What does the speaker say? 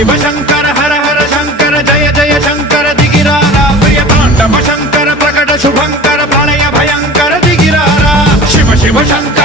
शिव शंकर हर हर शंकर जय जय शंकर दिगिरारा प्रिय तांडव शंकर प्रकट शुभंकर प्रलय भयंकर दिगिरारा शिव शिव शंकर